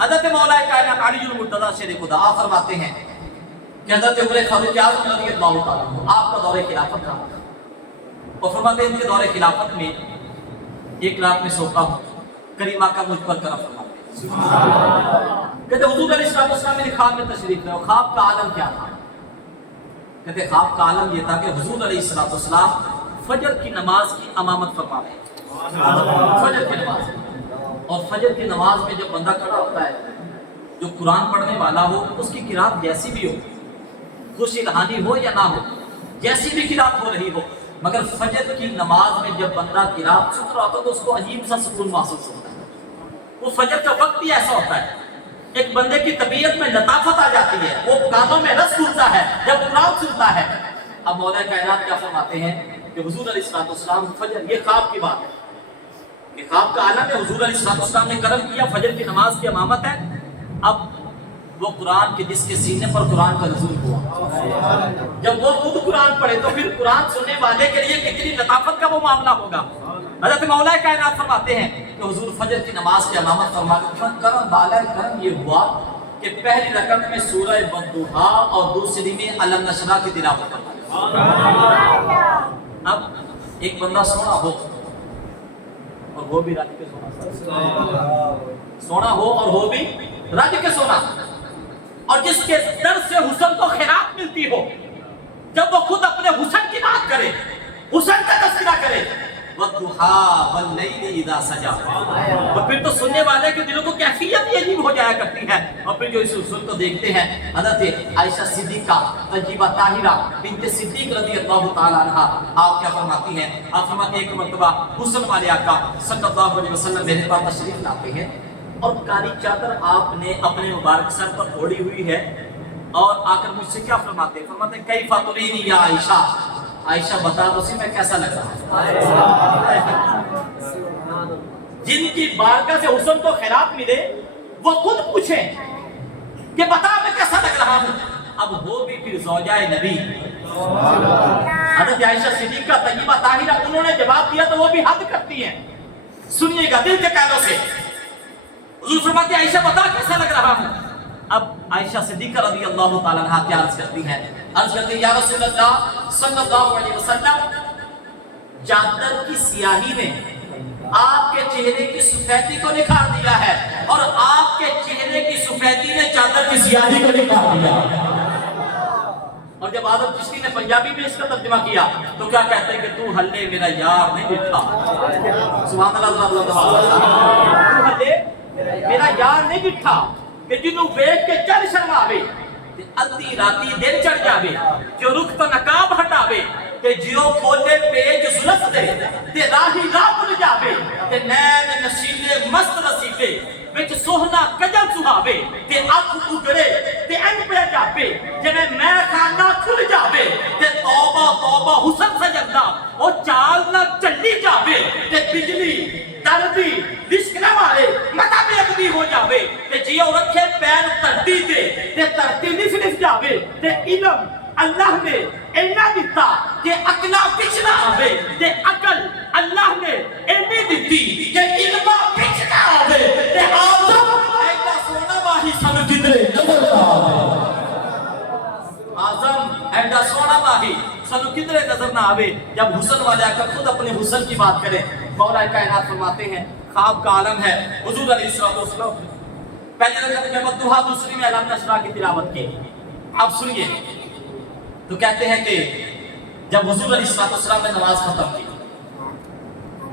حضرت مولا کائنات علی المرتضیٰ شیر خدا آپ فرماتے ہیں کہ حضرت عمر فاروق اعظم رضی اللہ تعالیٰ عنہ آپ کا دور خلافت تھا، اور فرماتے ہیں ان کے دور خلافت میں ایک رات میں سوتا ہوں، کریم آقا مجھ پر کرم فرماتے ہیں، کہتے حضور علیہ السلام نے خواب میں تشریف لے، اور خواب کا عالم کیا تھا؟ کہتے خواب کا عالم یہ تھا کہ حضور علیہ السلام فجر کی نماز کی امامت فرما رہے ہیں، فجر کی نماز، اور فجر کی نماز میں جب بندہ کھڑا ہوتا ہے، جو قرآن پڑھنے والا ہو اس کی قرات جیسی بھی ہو، خوش الہانی ہو یا نہ ہو، جیسی بھی قرات ہو رہی ہو، مگر فجر کی نماز میں جب بندہ قرات سن رہا ہوتا ہے تو اس کو عجیب سا سکون محسوس ہوتا ہے۔ وہ فجر کا وقت ہی ایسا ہوتا ہے، ایک بندے کی طبیعت میں لطافت آ جاتی ہے، وہ کانوں میں رس گھلتا ہے جب قرآن سنتا ہے۔ اب مولا کائنات کیا فرماتے ہیں کہ حضور علیہ السلام فجر، یہ خواب کی بات ہے کہ خواب کا عالم ہے، حضور علیہ السلام نے کرم کیا، فجر کی نماز کی امامت ہے۔ اب وہ قرآن کے جس کے سینے پر قرآن کا نزول ہوا، جب وہ خود قرآن پڑھے تو پھر قرآن سننے والے کے لیے کتنی لطافت کا وہ معاملہ ہوگا۔ حضرت مولا کائنات فرماتے ہیں کہ حضور فجر کی نماز کی امامت فرماتے ہیں، کرم بالا کرم یہ ہوا کہ پہلی رکعت میں سورہ والضحیٰ اور دوسری میں الم نشرح کی تلاوت فرماتے ہیں۔ اب ایک بندہ سونا ہو اور وہ بھی رج کے سونا ہو اور وہ بھی رج کے سونا، اور جس کے در سے حسن کو خیرات ملتی ہو، جب وہ خود اپنے حسن کی بات کرے، حسن کا تذکرہ کرے، والضحیٰ واللیل اذا سجا، تو پھر تو سننے والے کے دلوں کو کیفیت یہ عجیب ہو جایا کرتی ہے، اور پھر جو اس حسن کو دیکھتے ہیں۔ حضرت عائشہ صدیقہ طیبہ طاہرہ بنت صدیق رضی اللہ تعالیٰ عنہ آپ کیا فرماتی ہیں؟ آپ فرماتے ہیں ایک مرتبہ حسن والے آقا صلی اللہ علیہ وسلم میرے پاس تشریف لاتے ہیں، اور کالی چادر آپ نے اپنے مبارک سر پر اوڑھی ہوئی ہے، اور آ کر مجھ سے کیا فرماتے ہیں؟ فرماتے ہیں کیفا ترینی یا عائشہ، عائشہ بتا دو سی میں کیسا لگ رہا ہوں۔ جن کی بارگاہ سے حسن کو خیرات ملے وہ خود پوچھیں کہ بتا میں کیسا لگ رہا ہوں، اب وہ بھی پھر زوجہ نبی حضرت عائشہ صدیقہ طیبہ طاہرہ، انہوں نے جواب دیا تو وہ بھی حد کرتی ہیں۔ سنیے گا دل کے قیدوں سے، حضور فرماتے ہیں عائشہ بتا کیسا لگ رہا ہوں۔ اب عائشہ صدیقہ رضی اللہ تعالیٰ عنہ کیا عرض کرتی ہیں؟ عرض کرتی ہیں یا رسول اللہ صلی اللہ علیہ وسلم، چادر کی سیاہی نے آپ کے چہرے کی سفیدی کو نکھار دیا ہے، اور آپ کے چہرے کی سفیدی نے چادر کی سیاہی کو نکھار دیا۔ اور جب آدم چشتی نے پنجابی میں اس کا ترجمہ کیا تو کیا کہتے ہیں کہ تو ہلے میرا یار نہیں ڈٹھا، سبحان اللہ، تو ہلے میرا یار نہیں ڈٹھا، کہ جنوں ویکھ کے چل شرماوے تے ادھی راتی دن چڑھ جاوے، جو رخ تو نقاب ہٹاوے تے جیو کھولے پیج زلف دے تے راہی راہ بھول جاوے تے نین نشیلے مست رسیبے وچ سوہنا کجل سہاوے تے اکھ اجڑے تے این پہ جاپے جویں میں خانہ کھل جاوے تے توبہ توبہ حسن سجدہ او چال نہ چلی جاوے تے بجلی دردی رشک نہ مارے متا بے ادبی ہو جاوے تے جیو رکھے پیر ترتی تے ترتی نف نف جاوے تے علم اللہ نے اینا دیتا کہ اکلا پچھ نہ آوے تے عقل اللہ نے اینی دیتی کہ علمہ پچھ نہ آوے تے آدم ایڈا سونا واہی سن کدرے نظر نہ آوے، آدم ایڈا سونا واہی سن کدرے نظر نہ آوے۔ جب حسن والے آ کر خود اپنے حسن کی بات کریں، مولا کائنات فرماتے ہیں خواب کا عالم ہے، حضور علیہ السلام پہلے رکعت میں والضحیٰ دوسری میں الم نشرح کی تلاوت کی۔ اب سنیے تو کہتے ہیں کہ جب حضور علیہ السلام نے نماز ختم کی،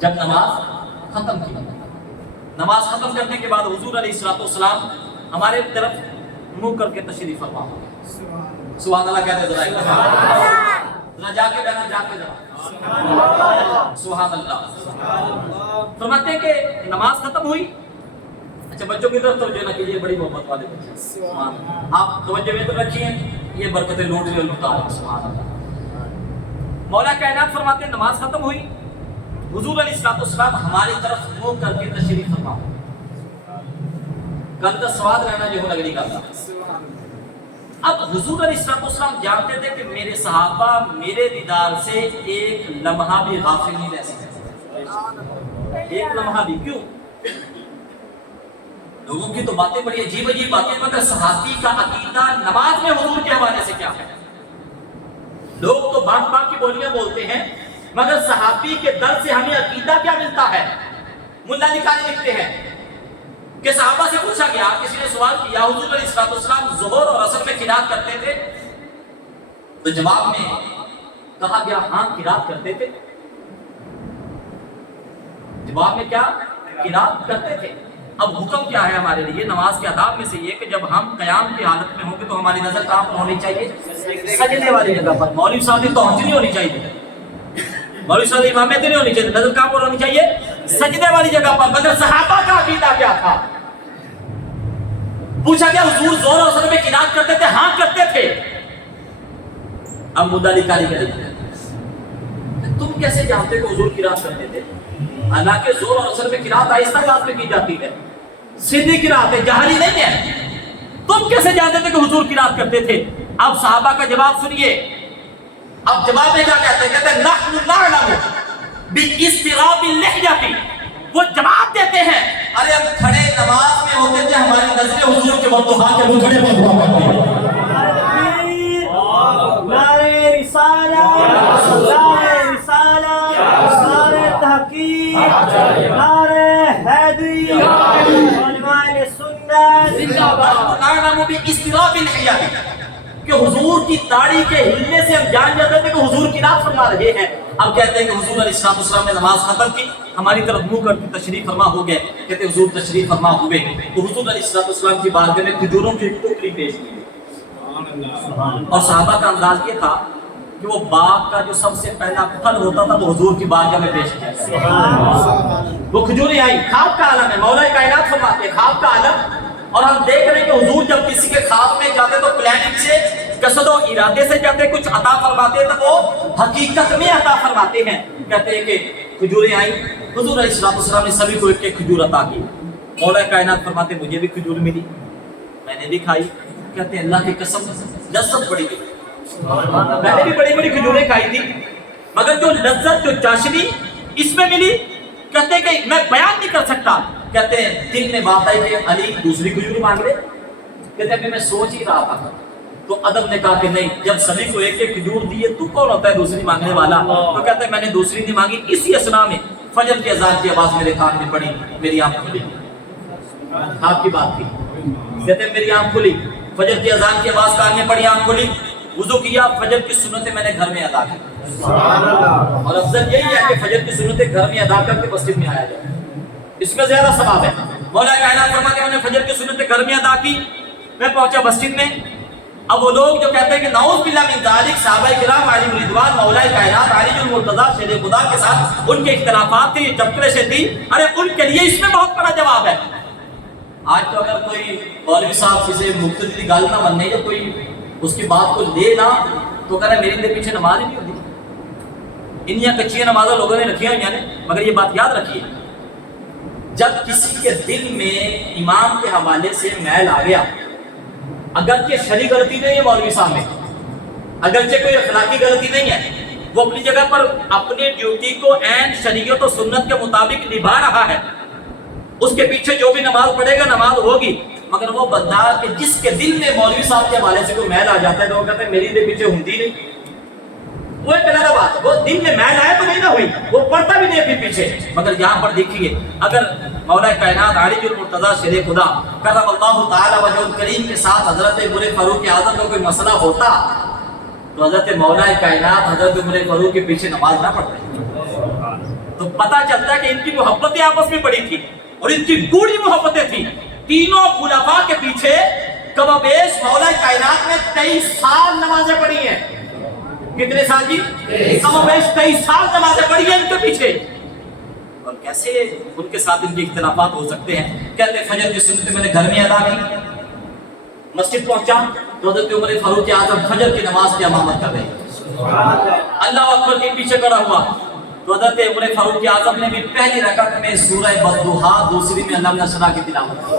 جب نماز ختم کی، نماز ختم کرنے کے بعد حضور علیہ السلام ہمارے طرف منہ کر کے تشریف فرما، سبحان اللہ کہتے ذرا ایک دفعہ جا کے بیٹھا، جا کے ذرا سبحان اللہ۔ فرماتے ہیں کہ نماز ختم ہوئی، اچھا بچوں کی طرف توجہ نہ کیجیے، بڑی محبت والے بچے، سبحان اللہ، آپ توجہ میں تو رکھیے، یہ برکتیں لوٹ رہے لوٹا ہے، سبحان اللہ۔ مولا کائنات فرماتے ہیں نماز ختم ہوئی، حضور علیہ السلام ہماری طرف منہ کر کے تشریف فرما، کل کا سواد رہنا جو ہو لگڑی کا تھا۔ اب حضور علیہ السلام جانتے تھے کہ میرے صحابہ میرے دیدار سے ایک لمحہ بھی غافل نہیں رہ سکتے، ایک لمحہ بھی، کیوں؟ لوگوں کی تو باتیں بڑی عجیب عجیب باتیں، مگر صحابی کا عقیدہ نماز میں حضور کے حوالے سے کیا ہے؟ لوگ تو بات بات کی بولیاں بولتے ہیں، مگر صحابی کے در سے ہمیں عقیدہ کیا ملتا ہے؟ ملا علی قاری لکھتے ہیں کہ صحابہ سے پوچھا گیا، کسی نے سوال کیا حضور علیہ السلام ظہر اور عصر میں قرات کرتے تھے؟ تو جواب میں کہا گیا ہاں قرات کرتے تھے۔ جواب میں کیا؟ قرات کرتے تھے۔ اب حکم کیا ہے ہمارے لیے؟ نماز کے آداب میں سے یہ کہ جب ہم قیام کی حالت میں ہوں گے تو ہماری نظر کہاں پر ہونی چاہیے؟ سجدے والی جگہ پر۔ مولوی صاحب کی توجہ نہیں ہونی چاہیے، مولوی صاحب امامیت نہیں ہونی چاہیے، نظر کہاں پر ہونی چاہیے؟ سجدے والی جگہ پر۔ مگر صحابہ کا عقیدہ کیا تھا؟ پوچھا گیا حضور ظہر اور عصر میں قرات کرتے تھے؟ ہاں کرتے تھے۔ اب ملا علی قاری کہتے ہیں تم کیسے جانتے کہ حضور قرات کرتے تھے؟ حالانکہ ظہر اور عصر میں قرات آہستہ انداز میں کی جاتی ہے، سیدھی قرات ہے، جہری نہیں ہے۔ تم کیسے جانتے تھے کہ حضور قرات کرتے تھے؟ اب صحابہ کا جواب سنیے۔ اب جواب میں کیا کہتے ہیں؟ کہتے ہیں نحن نعلم باضطراب اللحیہ۔ وہ جواب دیتے ہیں ارے ہم کھڑے نماز میں ہوتے تھے، ہماری نظریں حضور کے وضوحات کے مجھڑے میں ہوا کرتی ہیں۔ نعرہ رسالت، نعرہ رسالت، نعرہ تحقیق، نعرہ حیدری، علماء سنت زندہ باد۔ نعلم باضطراب اللحیہ کہ حضور کی داڑھی کے ہلنے سے ہم جان جاتے تھے کہ حضور قرات فرما رہے ہیں۔ اب کہتے ہیں کہ حضور علیہ السلام نے نماز ختم کی، ہماری طرف منہ کر کے تشریف فرما ہو گئے۔ کہتے ہیں حضور تشریف فرما ہوئے تو حضور علیہ السلام کی بارگاہ میں کھجوروں کی ٹوکری پیش کی، اور صحابہ کا انداز یہ تھا کہ وہ باغ کا جو سب سے پہلا پھل ہوتا تھا وہ حضور کی بارگاہ میں پیش کیا گیا۔ وہ کھجوریں آئی، خواب کا عالم ہے، مولا کائنات فرماتے ہیں خواب کا عالم۔ اور ہم دیکھ رہے ہیں کہ حضور جب کسی کے خواب میں جاتے تو پلاننگ سے، قصد و ارادے سے جاتے، کچھ عطا فرماتے تو وہ حقیقت میں عطا فرماتے ہیں۔ کہتے ہیں کہ کھجوریں آئیں، حضور علیہ السلام نے سبھی کو ایک ایک کھجور عطا کی۔ مولا کائنات فرماتے مجھے بھی کھجور ملی، میں نے بھی کھائی۔ کہتے ہیں اللہ کی قسم لذت بڑی تھی، میں نے بھی بڑی بڑی کھجوریں کھائی تھی، مگر جو لذت جو چاشنی اس میں ملی، کہتے ہیں کہ میں بیان نہیں کر سکتا۔ کہتے ہیں دل میں بات آئی کہ علی دوسری کھجور مانگ رہے۔ کہتے ہیں کہ میں سوچ ہی رہا تھا تو ادب نے کہا کہ نہیں، جب سبھی کو ایک ایک کھجور دیے تو کون ہوتا ہے دوسری مانگنے والا؟ تو کہتے ہیں میں نے دوسری نہیں مانگی۔ اسی اثنا میں فجر کی اذان کی آواز میرے کان میں پڑی، میری آنکھ کھلی۔ آپ کی بات تھی، کہتے ہیں میری آنکھ کھلی، فجر کی اذان کی آواز کان میں پڑی، آنکھ کھلی، وضو کیا، فجر کی سنتیں میں نے گھر میں ادا کی۔ اور افضل یہی ہے کہ فجر کی سنتیں گھر میں ادا کر کے مسجد میں آیا جائے، اس میں زیادہ ثواب ہے۔ مولا کائنات فرماتے ہیں میں نے فجر کی سنتیں گھر میں ادا کی، میں پہنچا مسجد میں۔ اب وہ لوگ جو کہتے ہیں کہ نعوذ باللہ من ذالک، صحابہ کرام علیہ رضوان مولا کائنات علی المرتضیٰ شیر خدا کے ساتھ ان کے اختلافات تھے، چپکرشیں تھی، ارے ان کے لیے اس میں بہت بڑا جواب ہے۔ آج تو اگر کوئی مولوی صاحب کسی مقتدی کی گل نہ مننے یا کوئی اس کی بات کو لے نہ تو کہنا میرے اندر پیچھے نماز ہی نہیں ہوتی۔ انہیاں کچیاں نمازیں لوگوں نے رکھی ہیں، مگر یہ بات یاد رکھیے جب کسی کے دل میں امام کے حوالے سے میل آ گیا، اگرچہ شرعی غلطی نہیں ہے مولوی صاحب میں، اگرچہ کوئی اخلاقی غلطی نہیں ہے، وہ اپنی جگہ پر اپنی ڈیوٹی کو عین شریعت و سنت کے مطابق نبھا رہا ہے، اس کے پیچھے جو بھی نماز پڑھے گا نماز ہوگی، مگر وہ بندہ کہ جس کے دل میں مولوی صاحب کے حوالے سے کوئی میل آ جاتا ہے تو وہ کہتے ہیں میری دے پیچھے ہوتی نہیں، وہ ایک الگ بات ہے، وہ دل میں میل آئے تو نہیں نہ ہوئی، وہ پڑھتا بھی نہیں اپنے پیچھے۔ مگر یہاں پر دیکھیے اگر مولا کائنات علی المرتضیٰ شیر خدا کرم اللہ تعالی وجہ الکریم کے ساتھ حضرت عمر فاروق اعظم کا کوئی مسئلہ ہوتا تو حضرت مولا کائنات حضرت عمر فاروق کے پیچھے نماز نہ پڑھتے، تو پتہ چلتا ہے کہ ان کی محبتیں آپس میں بڑی تھی اور ان کی گوڑی محبتیں تھیں۔ تینوں خلفاء کے پیچھے کم و بیش مولا کائنات نے 23 سال نمازیں پڑھی ہیں۔ کتنے سال جی؟ کم و بیش 23 سال نمازیں پڑھی ہیں ان کے پیچھے، اور کیسے ان کے ساتھ ان کے اختلافات ہو سکتے ہیں؟ کہتے ہیں فجر کی سنت میں نے گھر میں ادا کی، مسجد پہنچا تو حضرت عمر فاروق اعظم فجر کی نماز کی امامت کر رہے ہیں، اللہ اکبر کے پیچھے کھڑا ہوا تو حضرت عمر فاروق اعظم نے بھی پہلی رکعت میں سورہ والضحیٰ، دوسری میں علم نشرح کی تلاوت کی۔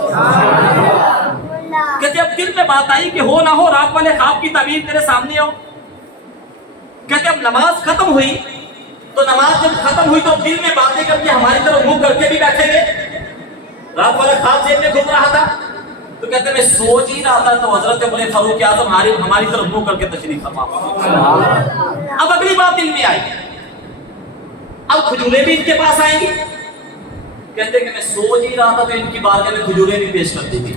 کہتے اب دل میں بات آئی کہ ہو نہ ہو رات والے خواب کی تعبیر تیرے سامنے ہو۔ کہتے اب نماز ختم ہوئی تو نماز جب ختم ہوئی تو دل میں باتیں کر کے ہماری طرف منہ کر کے بھی بیٹھے گئے، رات والا خواب ذہن میں گھوم رہا تھا تو کہتے میں سوچ ہی رہا تھا تو حضرت عمر فاروق اعظم ہماری طرف منہ کر کے تشریف فرما. اب اگلی بات دل میں آئی, اب کھجوریں بھی ان کے پاس آئیں گی. کہتے کہ میں سوچ ہی رہا تھا تو ان کی بارگاہ میں کھجوریں بھی پیش کر دی گئی.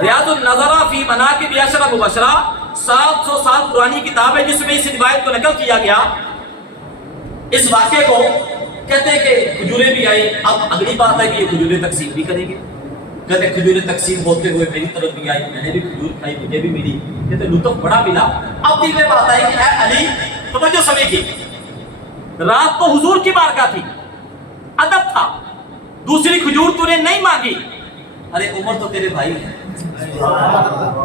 ریاض النظرہ فی مناقب عشرہ مبشرہ 700 سال پرانی کتاب ہے جس میں اس روایت کو نقل کیا گیا. اس واقعے کو کہتے ہیں کہ کھجوریں بھی آئی. اب اگلی بات ہے کہ یہ کھجوریں تقسیم بھی کریں گے. کہتے ہیں کھجوریں تقسیم ہوتے ہوئے میری طرف بھی آئی, میں نے بھی کھجور کھائی, مجھے بھی ملی. کہتے ہیں لطف بڑا ملا. اب دل میں بات آئی کہ اے علی توجہ سمجھیے, رات کو حضور کی بارگاہ تھی, ادب تھا, دوسری کھجور تو نے نہیں مانگی. ارے عمر تو تیرے بھائی ہے,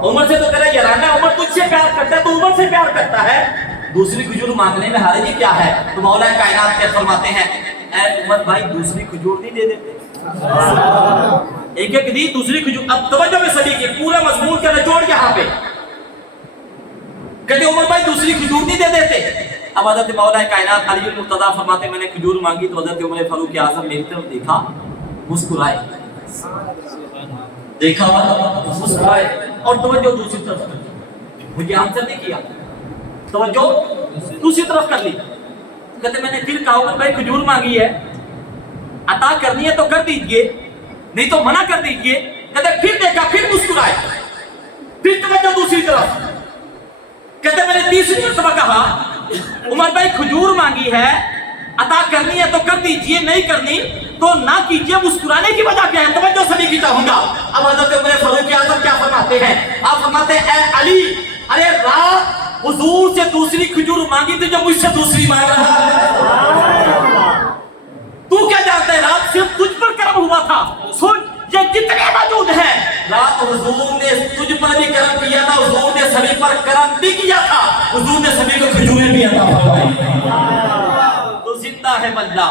عمر سے تو تیرا یارانہ, عمر تجھ سے پیار کرتا ہے, تو عمر سے پیار کرتا ہے, دوسری کھجور مانگنے میں حرج ہی کیا ہے. تو مولا کائنات کیا فرماتے ہیں, اے عمر بھائی دوسری کھجور نہیں دے دیتے. ایک ایک دی دوسری کھجور. اب توجہ میں سبھی کی پورا مضمون کا نچوڑ یہاں پہ. کہتے عمر بھائی دوسری کھجور نہیں دے دیتے. اب حضرت مولا کائنات علی المرتضیٰ فرماتے میں نے کھجور مانگی تو حضرت عمر فاروق اعظم میری طرف دیکھا, مسکرائے, دیکھا مسکرائے, اور توجہ دوسری طرف کر لی. مجھے آنسر نہیں کیا, توجہ دوسری طرف کر لی. کہتے میں نے پھر کہا عمر بھائی کھجور مانگی ہے, عطا کرنی ہے تو کر دیجئے, نہیں تو منع کر دیجئے. کہتے پھر دیکھا, پھر مسکرائے, پھر توجہ دوسری طرف. کہتے میں نے تیسری مرتبہ کہا عمر بھائی کھجور مانگی ہے, عطا کرنی ہے تو کر دیجئے, نہیں کرنی تو نہ کیجئے. مسکرانے کی وجہ کیا ہے, توجہ سبھی کی چاہوں گا. اب حضرت عمر فاروق اعظم کیا فرماتے ہیں, آپ فرماتے ہیں اے علی, ارے رات حضور سے دوسری کھجور مانگی تھی جو مجھ سے دوسری مانگ رہا ہے. تو کیا جانتا ہے رات صرف تجھ پر کرم ہوا تھا. سن, یہ جتنے موجود ہیں, رات حضور نے تجھ پر بھی کرم کیا تھا, حضور نے سبھی پر کرم بھی کیا تھا, حضور نے سبھی کو کھجوریں بھی عطا فرمائی. تو زندہ ہے بندہ.